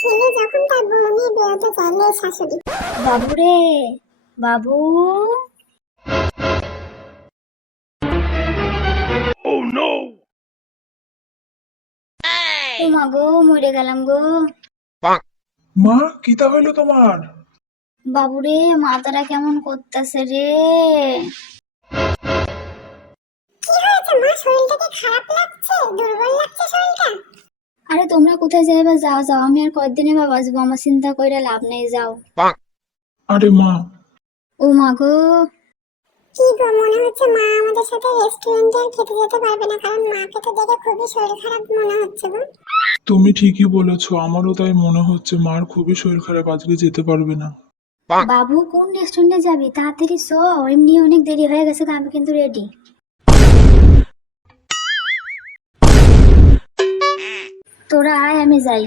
ছেলে যখন তার বউ নিয়ে বেরোতে চাইলে শাশুড়ি। বাবু রে, বাবু। ও মা গো, মরে গেলাম গো। মা, কিতা হইলো তোমার? বাবু রে, মাথাটা কেমন করতেছে রে। কি হয়েছে মা? শরীরটা কি খারাপ লাগছে? দুর্বল লাগছে শরীরটা? আরে তোমরা কোথায় যাইবা? যাও যাও, আমি আর কয়েকদিনে বা বাঁচবো, আমার চিন্তা কইরা লাভ নেই, যাও। আরে মা, ও মা গো। কি গো, মনে হচ্ছে মা আমাদের সাথে রেস্টুরেন্টে আর খেতে যেতে পারবে না, কারণ মাকে তো দেখে খুবই শরীর খারাপ মনে হচ্ছে গো। তুমি ঠিকই বলেছো, আমারও তাই মনে হচ্ছে মার খুবই শরীর খারাপ, আজকে যেতে পারবে না। বাবু, কোন রেস্টুরেন্টে যাবি? তাড়াতাড়ি চ, এমনি অনেক দেরি হয়ে গেছে, তো আমি কিন্তু রেডি। তোরা আয়, আমি যাই।